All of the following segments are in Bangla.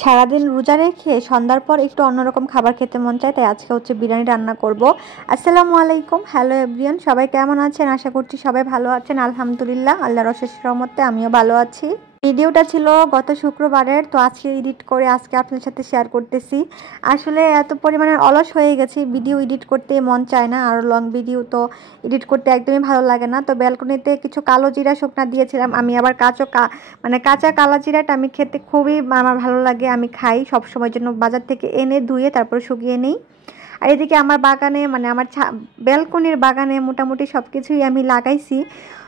সারাদিন রোজা রেখে সন্ধ্যার পর একটু অন্যরকম খাবার খেতে মন চায়, তাই আজকে হচ্ছে বিরিয়ানি রান্না করব। আসসালামু আলাইকুম, হ্যালো এভরিওয়ান, সবাই কেমন আছেন? আশা করছি সবাই ভালো আছেন। আলহামদুলিল্লাহ, আল্লাহর অশেষ রহমতে আমিও ভালো আছি। ভিডিওটা ছিল গত শুক্রবারের, তো আজকে এডিট করে আজকে আপনাদের সাথে শেয়ার করতেছি। আসলে এত পরিমাণে অলস হয়ে গেছি, ভিডিও এডিট করতে মন চায় না, আর লং ভিডিও তো এডিট করতে একদমই ভালো লাগে না। তো ব্যালকনিতে কিছু কালো জিরা শুকনা দিয়েছিলাম আমি, আবার কাঁচা কালো জিরাটা আমি খেতে খুবই আমার ভালো লাগে, আমি খাই সব সময়ের জন্য। বাজার থেকে এনে ধুয়ে তারপর শুকিয়ে নিই। আর এদিকে আমার বাগানে আমার ব্যালকনির বাগানে মোটামুটি সব কিছুই আমি লাগাইছি,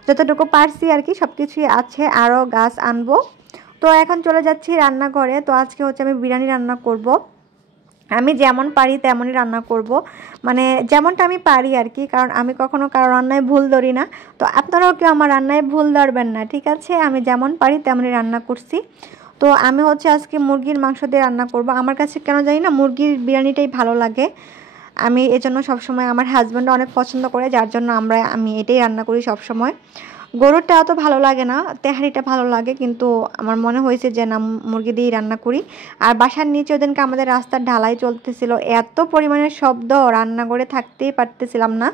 যতটুকু পারছি আর কি, সব কিছুই আছে, আরও গাছ আনবো। তো এখন চলে যাচ্ছি রান্নাঘরে। তো আজকে হচ্ছে আমি বিরিয়ানি রান্না করব। আমি যেমন পারি তেমনই রান্না করব, যেমনটা আমি পারি আর কি, কারণ আমি কখনো কারো রান্নায় ভুল ধরি না। তো আপনারাও কেউ আমার রান্নায় ভুল ধরবেন না, ঠিক আছে? আমি যেমন পারি তেমনই রান্না করছি। তো আমি হচ্ছে আজকে মুরগির মাংস দিয়ে রান্না করব। আমার কাছে কেন জানি না মুরগির বিরিয়ানিটাই ভালো লাগে, আমি এজন্য সবসময়, আমার হাজব্যান্ডও অনেক পছন্দ করে, যার জন্য আমি এটাই রান্না করি সবসময়। গরুরটা অত ভালো লাগে না, তেহারিটা ভালো লাগে, কিন্তু আমার মনে হয়েছে যে না, মুরগি দিয়েই রান্না করি। আর বাসার নিচে ওদিনকে আমাদের রাস্তার ঢালাই চলতেছিল, এত পরিমাণের শব্দ, রান্না করে থাকতেই পারতেছিলাম না।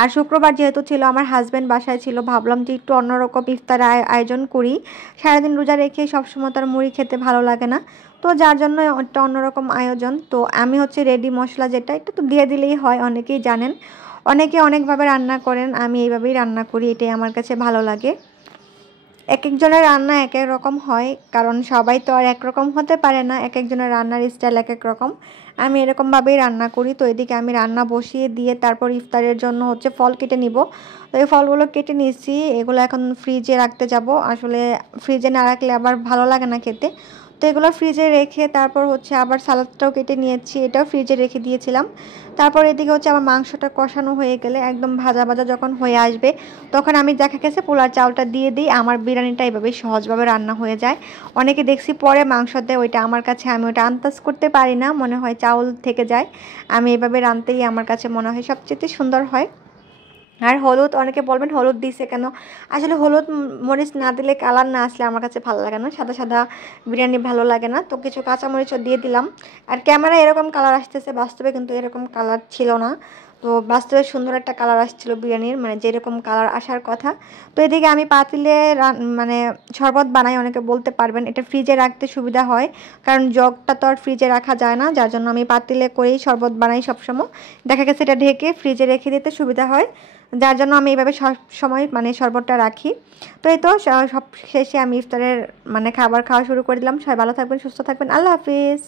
আর শুক্রবার যেহেতু ছিল, আমার হাজব্যান্ড বাসায় ছিল, ভাবলাম যে একটু অন্যরকম ইফতার আয়োজন করি। সারাদিন রোজা রেখে সবসময় তার মুড়ি খেতে ভালো লাগে না, তো যার জন্য একটা অন্যরকম আয়োজন। তো আমি হচ্ছে রেডি মশলা যেটা, একটু তো দিয়ে দিলেই হয়, অনেকেই জানেন। অনেকে অনেকভাবে রান্না করেন, আমি এইভাবেই রান্না করি, এটাই আমার কাছে ভালো লাগে। এক একজনের রান্না এক এক রকম হয়, কারণ সবাই তো আর একরকম হতে পারে না, এক একজনের রান্নার স্টাইল এক এক রকম। আমি এরকমভাবেই রান্না করি। তো এদিকে আমি রান্না বসিয়ে দিয়ে তারপর ইফতারের জন্য হচ্ছে ফল কেটে নিব। তো এই ফলগুলো কেটে নিচ্ছি, এগুলো এখন ফ্রিজে রাখতে যাব। আসলে ফ্রিজে না রাখলে আবার ভালো লাগে না খেতে। তো এগুলো ফ্রিজে রেখে তারপর হচ্ছে আবার সালাদটাও কেটে নিয়েছি, এটাও ফ্রিজে রেখে দিয়েছিলাম। তারপর এদিকে হচ্ছে আমার মাংসটা কষানো হয়ে গেলে, একদম ভাজা ভাজা যখন হয়ে আসবে, তখন আমি দেখা গেছে পোলার চাউলটা দিয়ে দিই। আমার বিরিয়ানিটা এইভাবে সহজভাবে রান্না হয়ে যায়। অনেকে দেখছি পরে মাংস দেয়, ওইটা আমার কাছে, আমি ওইটা আন্দাজ করতে পারি না, মনে হয় চাউল থেকে যায়। আমি এভাবে রাঁধতেই আমার কাছে মনে হয় সবচেয়ে সুন্দর হয়। আর হলুদ, অনেকে বলবেন হলুদ দিছে কেন? আসলে হলুদ মরিচ না দিলে, কালার না আসলে আমার কাছে ভালো লাগে না, সাদা সাদা বিরিয়ানি ভালো লাগে না। তো কিছু কাঁচামরিচও দিয়ে দিলাম। আর ক্যামেরায় এরকম কালার আসতেছে, বাস্তবে কিন্তু এরকম কালার ছিল না। তো বাস্তবে সুন্দর একটা কালার আসছিল বিরিয়ানির, যেরকম কালার আসার কথা। তো এদিকে আমি পাতিলে শরবত বানাই। অনেকে বলতে পারবেন এটা ফ্রিজে রাখতে সুবিধা হয়, কারণ জগটা তো আর ফ্রিজে রাখা যায় না, যার জন্য আমি পাতিলে করেই শরবত বানাই সবসময়। দেখা গেছে এটা ঢেকে ফ্রিজে রেখে দিতে সুবিধা হয়, যার জন্য আমি এইভাবে সব সময় শরবতটা রাখি। তো এই তো সব শেষে আমি ইফতারের খাবার খাওয়া শুরু করে দিলাম। সবাই ভালো থাকবেন, সুস্থ থাকবেন, আল্লাহ হাফিজ।